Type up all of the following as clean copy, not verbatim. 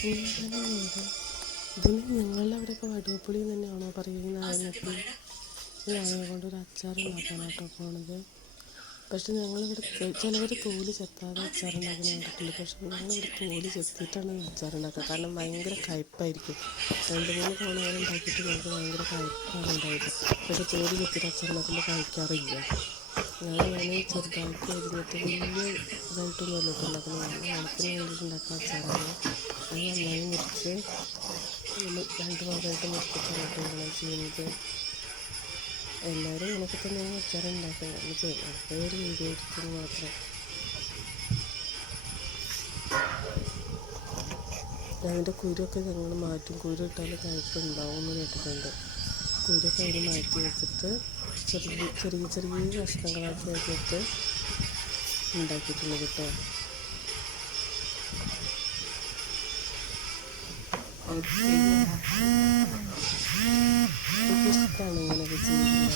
ഇതിന് ഞങ്ങളുടെ അവിടെയൊക്കെ വടുവപ്പുളി തന്നെയാണോ പറയുന്നത് അതിനൊക്കെ ഈ നാരങ്ങ കൊണ്ടൊരു അച്ചാർ ഉണ്ടാക്കാനായിട്ടോ പോണത്. പക്ഷെ ഞങ്ങളിവിടെ ചിലവർ തോല് ചെത്താതെ അച്ചാറുണ്ടാക്കുന്ന കണ്ടിട്ടുണ്ട്. പക്ഷെ ഞങ്ങളിവിടെ തോല് ചെത്തിയിട്ടാണ് അച്ചാറുണ്ടാക്കുക. കാരണം ഭയങ്കര കയ്പ്പായിരിക്കും. 2-3 തവണ അങ്ങനെ ഉണ്ടാക്കിയിട്ട് ഞങ്ങൾക്ക് ഭയങ്കര കയ്പ്പാണ് ഉണ്ടായത്. പക്ഷെ തോല് ചെത്തിയിട്ട് അച്ചാറുണ്ടാക്കുമ്പോൾ കഴിക്കാറില്ല. ഞാൻ ചെറുതാക്കി അരിഞ്ഞിട്ട് വലിയ ഇതായിട്ടൊന്നുമല്ല കേട്ടോ ഉണ്ടാക്കുന്നത്. നല്ല ഓണത്തിന് വേണ്ടിയിട്ട് ഉണ്ടാക്കുന്ന അച്ചാറാണ്. അത് നന്നായി മുറിച്ച് 2 ഭാഗമായിട്ട് മുറിച്ചിട്ടാണ് കേട്ടോ ഇങ്ങനെ ചെയ്യുന്നത്. എല്ലാവരും ഇങ്ങനെയൊക്കെ തന്നെയാണ് അച്ചാർ ഉണ്ടാക്കുന്നത്. വെറുതെ ഒരു വീഡിയോ എടുക്കുന്നത് മാത്രം. അതിൻ്റെ കുരുവൊക്കെ ഞങ്ങൾ മാറ്റും. കുരു ഇട്ടാൽ കയ്പ്പുണ്ടാവും എന്ന് കേട്ടിട്ടുണ്ട്. കുരുവൊക്കെ അതിന് മാറ്റി വെച്ചിട്ട് ചെറിയ കഷ്ണങ്ങളാക്കി ആക്കിയിട്ട് ഉണ്ടാക്കിയിട്ടുള്ളത് കേട്ടോ. എനിക്കിഷ്ടമാണ് ഇങ്ങനെയൊക്കെ ചെയ്യുന്നത്.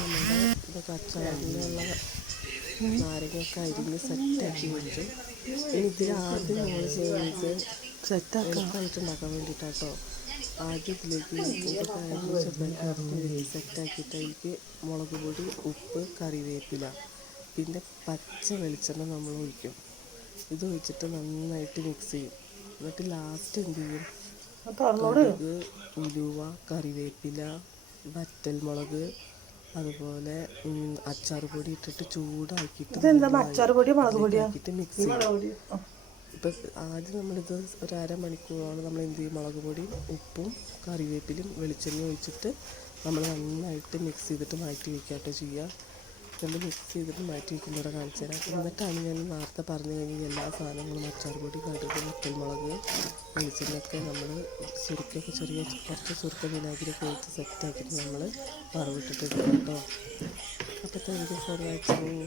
നമ്മുടെ ഇതൊക്കെ അച്ചാറിനുള്ള നാരങ്ങയൊക്കെ അരിഞ്ഞ് സെറ്റാക്കി വെച്ചു. ഇനി ഇതിൽ ആദ്യം നമ്മൾ ചെയ്യുന്നത് സെറ്റാക്കാനായിട്ട് ഉണ്ടാക്കാൻ വേണ്ടിയിട്ടാട്ടോ. ആദ്യം ഇതിലേക്ക് ഇതൊക്കെ അരിഞ്ഞ് ചെറുതാക്കി സെറ്റാക്കിയിട്ട് അതിലേക്ക് മുളക് പൊടി, ഉപ്പ്, കറിവേപ്പില, പിന്നെ പച്ച വെളിച്ചെണ്ണ നമ്മൾ ഒഴിക്കും. ഇത് ഒഴിച്ചിട്ട് നന്നായിട്ട് മിക്സ് ചെയ്യും. എന്നിട്ട് ലാസ്റ്റ് എന്ത് ചെയ്യും, കടുക്, ഉലുവ, കറിവേപ്പില, വറ്റൽമുളക്, അതുപോലെ അച്ചാർ പൊടി ഇട്ടിട്ട് ചൂടാക്കിയിട്ട് മിക്സ് ചെയ്യും. ഇപ്പം ആദ്യം നമ്മളിത് ഒരു 1/2 മണിക്കൂറോളം നമ്മൾ എന്ത് ചെയ്യും, മുളക് പൊടിയും ഉപ്പും കറിവേപ്പിലും വെളിച്ചെണ്ണയും ഒഴിച്ചിട്ട് നമ്മൾ നന്നായിട്ട് മിക്സ് ചെയ്തിട്ട് മാറ്റി വയ്ക്കാട്ടോ ചെയ്യുക. നമ്മൾ മിക്സ് ചെയ്തിട്ട് മാറ്റി വയ്ക്കുമ്പോൾ ഇവിടെ കാണിച്ചു തരാം. എന്നിട്ടാണ് ഞാൻ നേരത്തെ പറഞ്ഞു കഴിഞ്ഞാൽ എല്ലാ സാധനങ്ങളും അച്ചാർ പൊടി, കടുക്, വറ്റൽമുളക്, വെളിച്ചെണ്ണയൊക്കെ നമ്മൾ സുറുക്കൊക്കെ കുറച്ച് സുറുക്ക വിനാഗിരിയൊക്കെ ഒഴിച്ച് സെറ്റാക്കിയിട്ട് നമ്മൾ വറവിട്ടിട്ട് എടുക്കാം കേട്ടോ. അപ്പോൾ താങ്ക് യു ഫോർ വാച്ചിങ്.